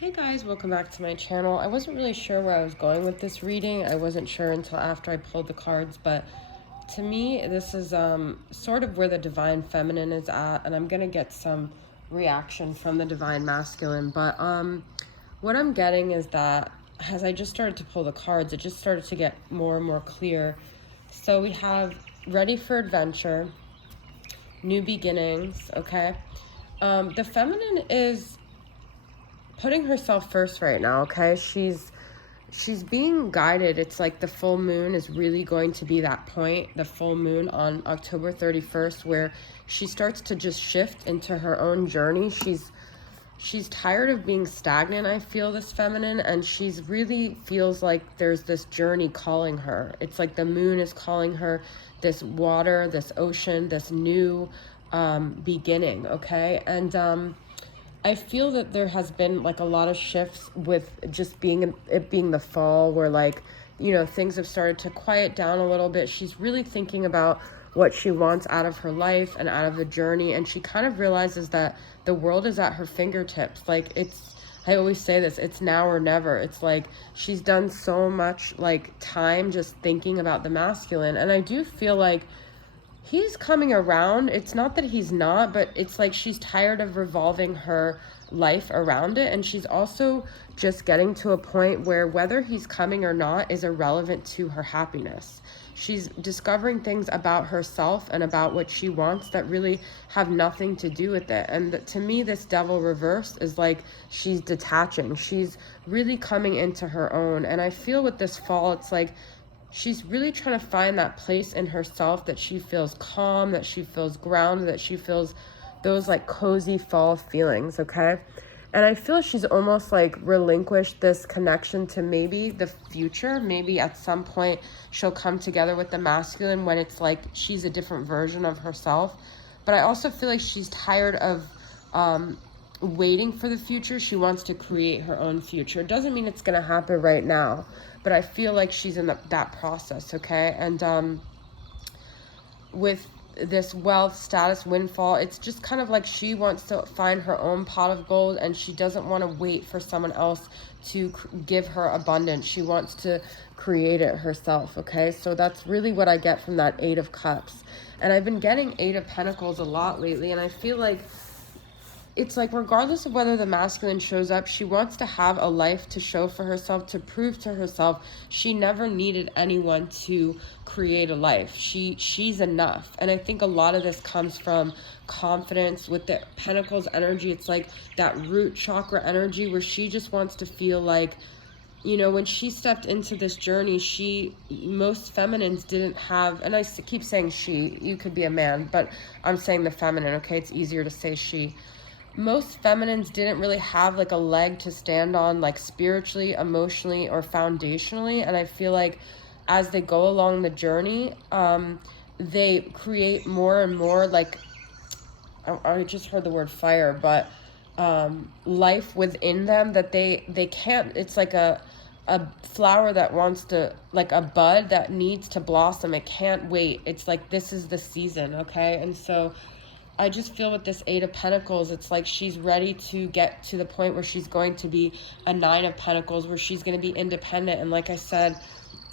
Hey guys, welcome back to my channel. I wasn't really sure where I was going with this reading. I wasn't sure until after I pulled the cards, but to me, this is sort of where the Divine Feminine is at, and I'm going to get some reaction from the Divine Masculine. But what I'm getting is that as I just started to pull the cards, it just started to get more and more clear. So we have ready for adventure, new beginnings, okay? The feminine is putting herself first right now, okay? She's being guided. It's like the full moon is really going to be that point, the full moon on October 31st, where she starts to just shift into her own journey. She's tired of being stagnant, I feel, this feminine, and she's really feels like there's this journey calling her. It's like the moon is calling her, this water, this ocean, this new beginning, okay? And I feel that there has been like a lot of shifts with just it being the fall, where like, you know, things have started to quiet down a little bit. She's really thinking about what she wants out of her life and out of the journey, and she kind of realizes that the world is at her fingertips. Like, I always say this, it's now or never. It's like she's done so much like time just thinking about the masculine, and I do feel like he's coming around. It's not that he's not, but it's like she's tired of revolving her life around it, and she's also just getting to a point where whether he's coming or not is irrelevant to her happiness. She's discovering things about herself and about what she wants that really have nothing to do with it. And to me, this devil reverse is like she's detaching. She's really coming into her own. And I feel with this fall, it's like she's really trying to find that place in herself that she feels calm, that she feels grounded, that she feels those like cozy fall feelings, okay? And I feel she's almost like relinquished this connection to maybe the future. Maybe at some point she'll come together with the masculine when it's like she's a different version of herself. But I also feel like she's tired of waiting for the future. She wants to create her own future. It doesn't mean it's going to happen right now, but I feel like she's in that process, okay? And with this wealth, status, windfall, it's just kind of like she wants to find her own pot of gold, and she doesn't want to wait for someone else to give her abundance. She wants to create it herself, okay? So that's really what I get from that Eight of Cups. And I've been getting Eight of Pentacles a lot lately, and I feel like it's like regardless of whether the masculine shows up, she wants to have a life to show for herself, to prove to herself she never needed anyone to create a life. She's enough. And I think a lot of this comes from confidence. With the Pentacles energy, it's like that root chakra energy where she just wants to feel like, you know, when she stepped into this journey, most feminines didn't have, and I keep saying she, you could be a man, but I'm saying the feminine, okay? It's easier to say she. Most feminines didn't really have like a leg to stand on, like spiritually, emotionally, or foundationally. And I feel like as they go along the journey, they create more and more, like, I just heard the word fire, but life within them that they can't. It's like a flower that wants to, like a bud that needs to blossom. It can't wait. It's like, this is the season, okay? And so I just feel with this Eight of Pentacles, it's like she's ready to get to the point where she's going to be a Nine of Pentacles, where she's going to be independent. And like I said,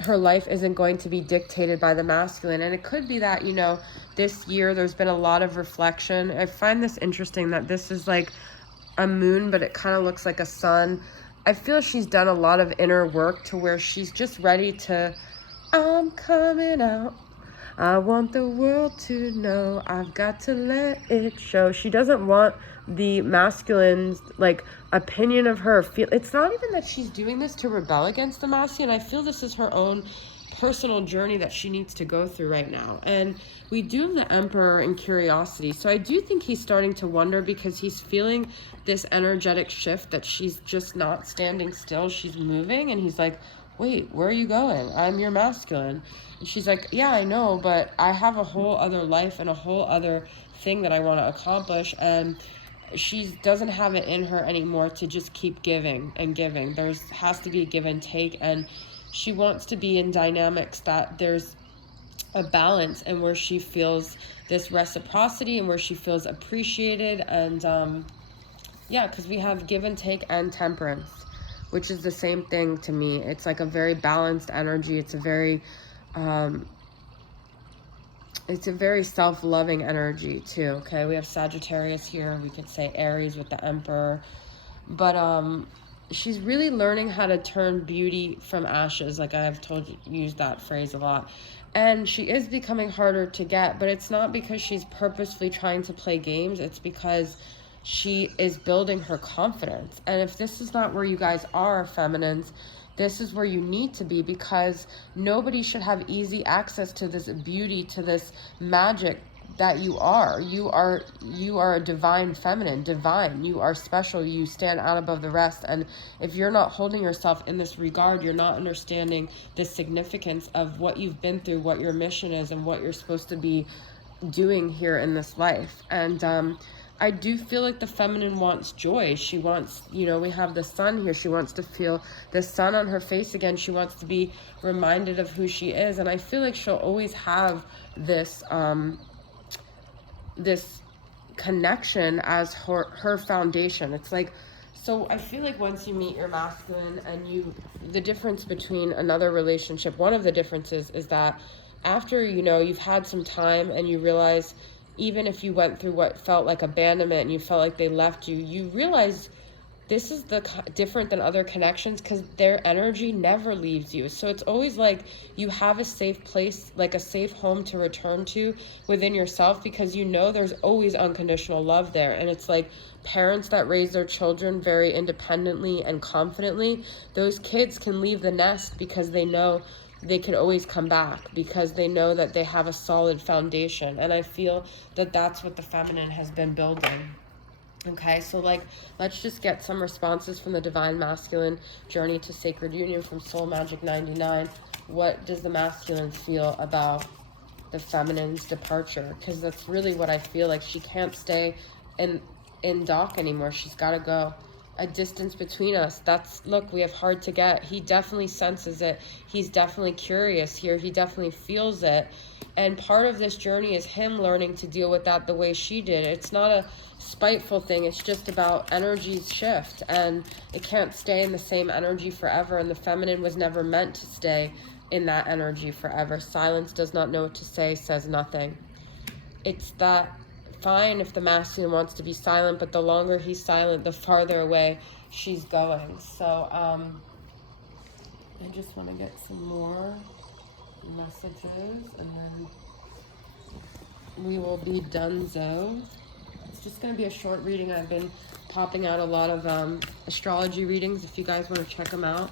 her life isn't going to be dictated by the masculine. And it could be that, you know, this year there's been a lot of reflection. I find this interesting that this is like a moon, but it kind of looks like a sun. I feel she's done a lot of inner work to where she's just ready to, I'm coming out. I want the world to know, I've got to let it show. She doesn't want the masculine's like opinion of her. It's not even that she's doing this to rebel against the masculine. I feel this is her own personal journey that she needs to go through right now. And we do have the Emperor in curiosity. So I do think he's starting to wonder, because he's feeling this energetic shift that she's just not standing still. She's moving, and he's like, wait, where are you going? I'm your masculine. And she's like, yeah, I know, but I have a whole other life and a whole other thing that I want to accomplish. And she doesn't have it in her anymore to just keep giving and giving. Has to be a give and take. And she wants to be in dynamics that there's a balance, and where she feels this reciprocity, and where she feels appreciated. And Yeah, because we have give and take and temperance, which is the same thing to me. It's like a very balanced energy. It's a very self-loving energy too, okay? We have Sagittarius here. We could say Aries with the Emperor. But she's really learning how to turn beauty from ashes. Like I've told you, used that phrase a lot. And she is becoming harder to get, but it's not because she's purposefully trying to play games. It's because she is building her confidence. And if this is not where you guys are, feminines, this is where you need to be, because nobody should have easy access to this beauty, to this magic that you are. You are a divine feminine, divine. You are special. You stand out above the rest. And if you're not holding yourself in this regard, you're not understanding the significance of what you've been through, what your mission is, and what you're supposed to be doing here in this life. And I do feel like the feminine wants joy. She wants, you know, we have the sun here. She wants to feel the sun on her face again. She wants to be reminded of who she is. And I feel like she'll always have this this connection as her foundation. It's like, so I feel like once you meet your masculine and the difference between another relationship, one of the differences is that after, you know, you've had some time and you realize, even if you went through what felt like abandonment and you felt like they left you, you realize this is different than other connections because their energy never leaves you. So it's always like you have a safe place, like a safe home to return to within yourself, because you know there's always unconditional love there. And it's like parents that raise their children very independently and confidently, those kids can leave the nest because they know they can always come back, because they know that they have a solid foundation. And I feel that that's what the feminine has been building. Okay, so like, let's just get some responses from the Divine Masculine Journey to Sacred Union from Soul Magic 99. What does the masculine feel about the feminine's departure? Because that's really what I feel like. She can't stay in dock anymore. She's got to go. A distance between us. Look, we have hard to get. He definitely senses it. He's definitely curious here. He definitely feels it. And part of this journey is him learning to deal with that the way she did. It's not a spiteful thing. It's just about energies shift, and it can't stay in the same energy forever. And the feminine was never meant to stay in that energy forever. Silence does not know what to say, says nothing. It's that fine if the masculine wants to be silent, but the longer he's silent, the farther away she's going. So I just want to get some more messages and then we will be donezo. It's just going to be a short reading. I've been popping out a lot of astrology readings if you guys want to check them out.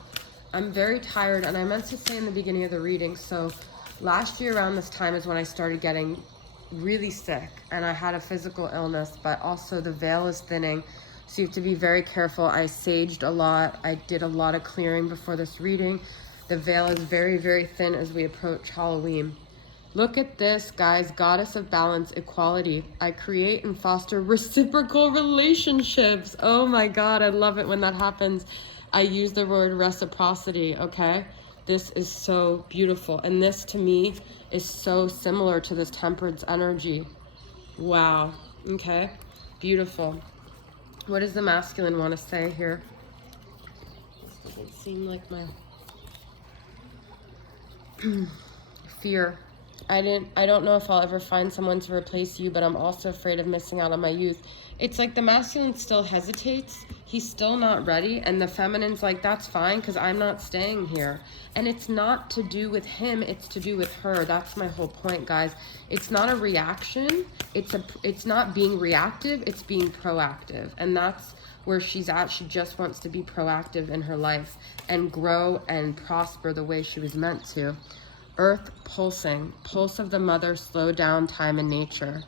I'm very tired, and I meant to say in the beginning of the reading, so last year around this time is when I started getting really sick, and I had a physical illness, but also the veil is thinning, so you have to be very careful. I saged a lot. I did a lot of clearing before this reading. The veil is very, very thin as we approach Halloween. Look at this, guys. Goddess of balance, equality. I create and foster reciprocal relationships. Oh my God, I love it when that happens. I use the word reciprocity, okay? This is so beautiful. And this, to me, is so similar to this temperance energy. Wow. Okay. Beautiful. What does the masculine want to say here? This doesn't seem like my... Fear. I don't know if I'll ever find someone to replace you, but I'm also afraid of missing out on my youth. It's like the masculine still hesitates. He's still not ready. And the feminine's like, that's fine, because I'm not staying here. And it's not to do with him. It's to do with her. That's my whole point, guys. It's not a reaction. It's not being reactive. It's being proactive. And that's where she's at. She just wants to be proactive in her life and grow and prosper the way she was meant to. Earth pulsing, pulse of the mother, slow down time and nature.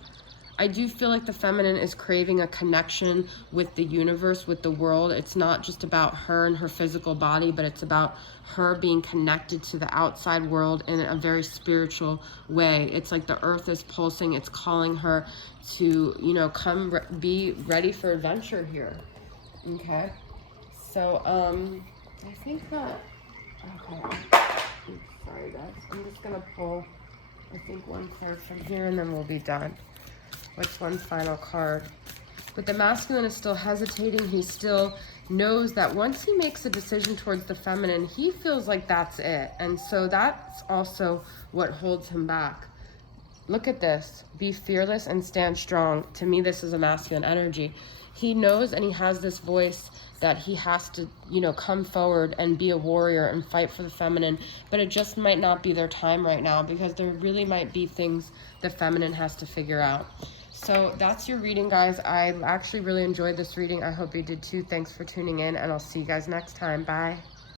I do feel like the feminine is craving a connection with the universe, with the world. It's not just about her and her physical body, but it's about her being connected to the outside world in a very spiritual way. It's like the earth is pulsing. It's calling her to, you know, be ready for adventure here. Okay. So, I think that, okay. Sorry guys, I'm just gonna pull, I think, one card from here and then we'll be done. What's one final card? But the masculine is still hesitating. He still knows that once he makes a decision towards the feminine, he feels like that's it. And so that's also what holds him back. Look at this. Be fearless and stand strong. To me, this is a masculine energy. He knows and he has this voice that he has to, you know, come forward and be a warrior and fight for the feminine. But it just might not be their time right now, because there really might be things the feminine has to figure out. So that's your reading, guys. I actually really enjoyed this reading. I hope you did too. Thanks for tuning in, and I'll see you guys next time. Bye.